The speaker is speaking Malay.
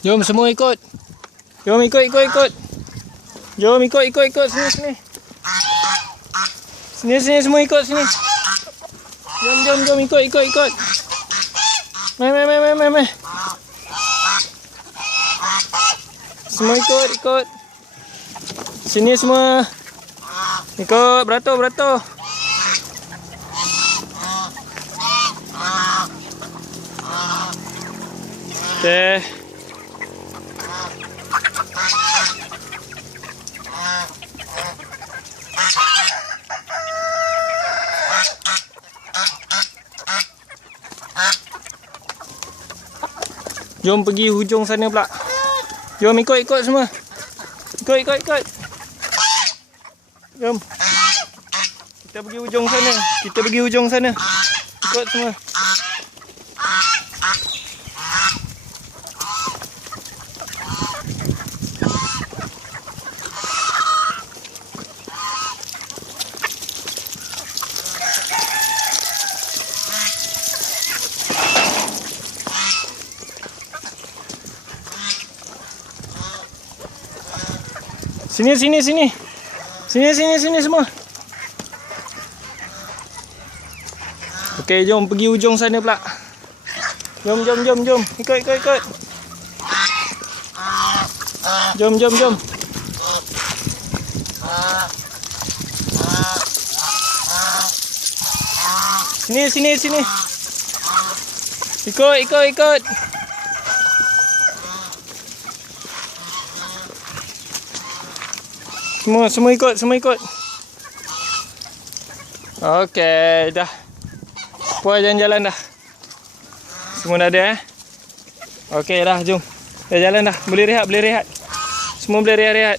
Jom semua ikut. Jom ikut ikut ikut. Jom ikut ikut ikut sini sini. Sini sini semua ikut sini. Jom jom jom ikut ikut ikut. Mai mai mai mai mai mai. Semua ikut ikut. Sini semua. Ikut beratur beratur. Okay. Jom pergi hujung sana pula. Jom ikut ikut semua. Ikut ikut ikut. Jom. Kita pergi hujung sana. Kita pergi hujung sana. Ikut semua. Sini sini sini. Sini sini sini semua. Okey, jom pergi hujung sana pula. Jom jom jom jom. Ikut ikut ikut. Jom jom jom. Sini sini sini. Ikut ikut ikut. Semua semua ikut, semua ikut. Okey, dah. Puas jalan-jalan dah. Semua dah ada eh. Okey dah, jom. Dah jalan dah. Boleh rehat, boleh rehat. Semua boleh rehat-rehat.